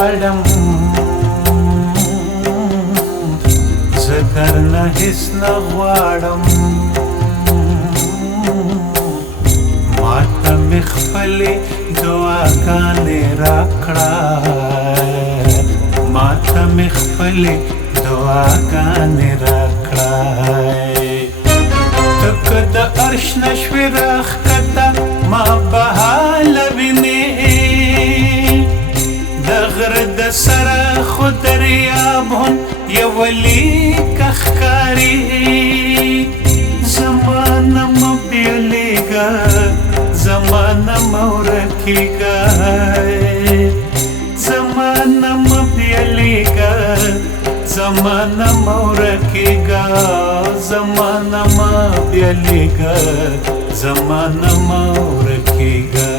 غواړم زه درنه هېڅ نه غواړم ماته مې خپلې دعاګانې راکړه ماته مې خپلې دعاګانې راکړه ته که د عرش نه شوې راښکته ما به حاله وینې د غره د سره خو دریاب هم یوه لیکه ښکاري زما نه مه بېلېږه زما نه مه ورکېږه زما نه مه بېلېږه زما نه مه ورکېږه زما نه مه بېلېږه زما نه مه ورکېږه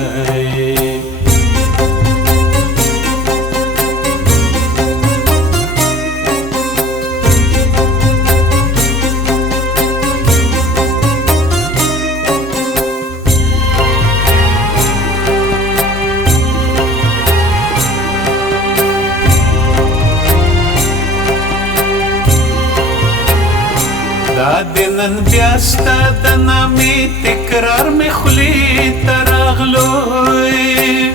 دا د نن بیا ستا د نامې تکرار مې خولې ته راغلوی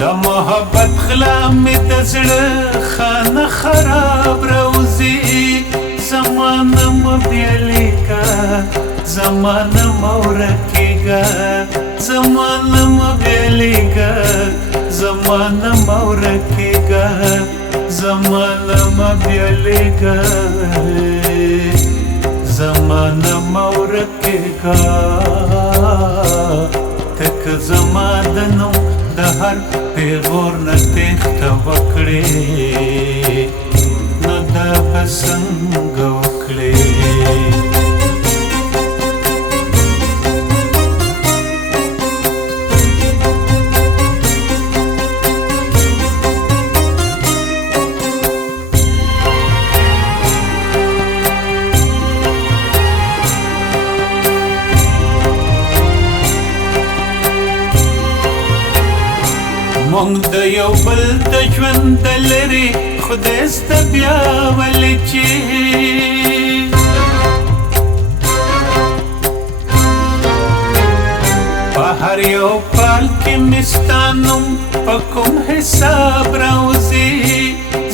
د محبت غلا مې د زړه خانه خراب راوځي زما نه مه بېلېږه زما نه مه ورکېږه زما نه مه بېلېږه زما نه مه ورکېږه زما نه مه بېلېږه زما نه مه ورکېږه ته که زما د نوم د هر پیغور نه تېښته وکړې نو دا به څنګه وکړې مونږ د یو بل د ژوند د لرې خدای سته بیا ولې چې په هر یو پال کې مې ستا نوم په کوم حساب راوځي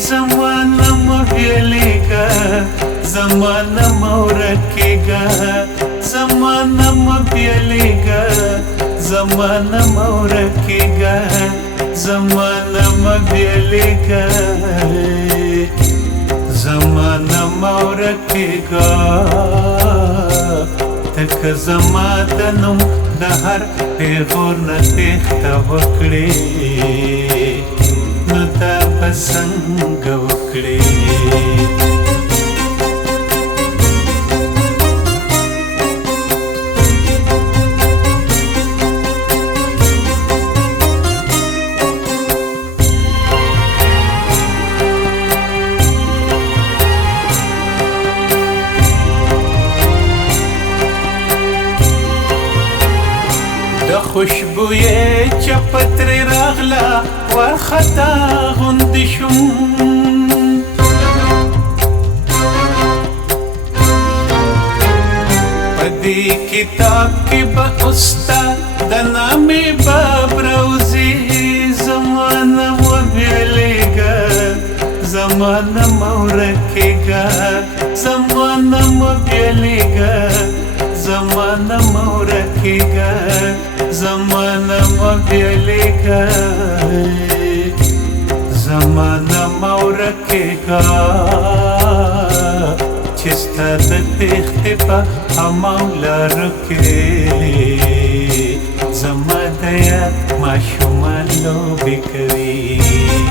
زما نه مه بېلېږه زما نه مه ورکېږه زما نه مه بېلېږه زما نه مه ورکېږه زما نه مه بېلېږه زما نه مه ورکېږه ته که زما د نوم د هر پیغور نه تېښته وکړې نو دا به څنګه وکړې خوشبویې چپه ترې راغله وارخطا غوندې شوم په دې کتاب کې به اوس ستا د نامې باب راوځي زما نه مه بېلېږه زما نه مه ورکېږه زما نه مه بېلېږه زما نه مه ورکېږه زما نه مه بېلېږه زما نه مه ورکېږه چې ستا د تېښتې په هماو لارو کې زما د یاد ماشومان لوبې کوي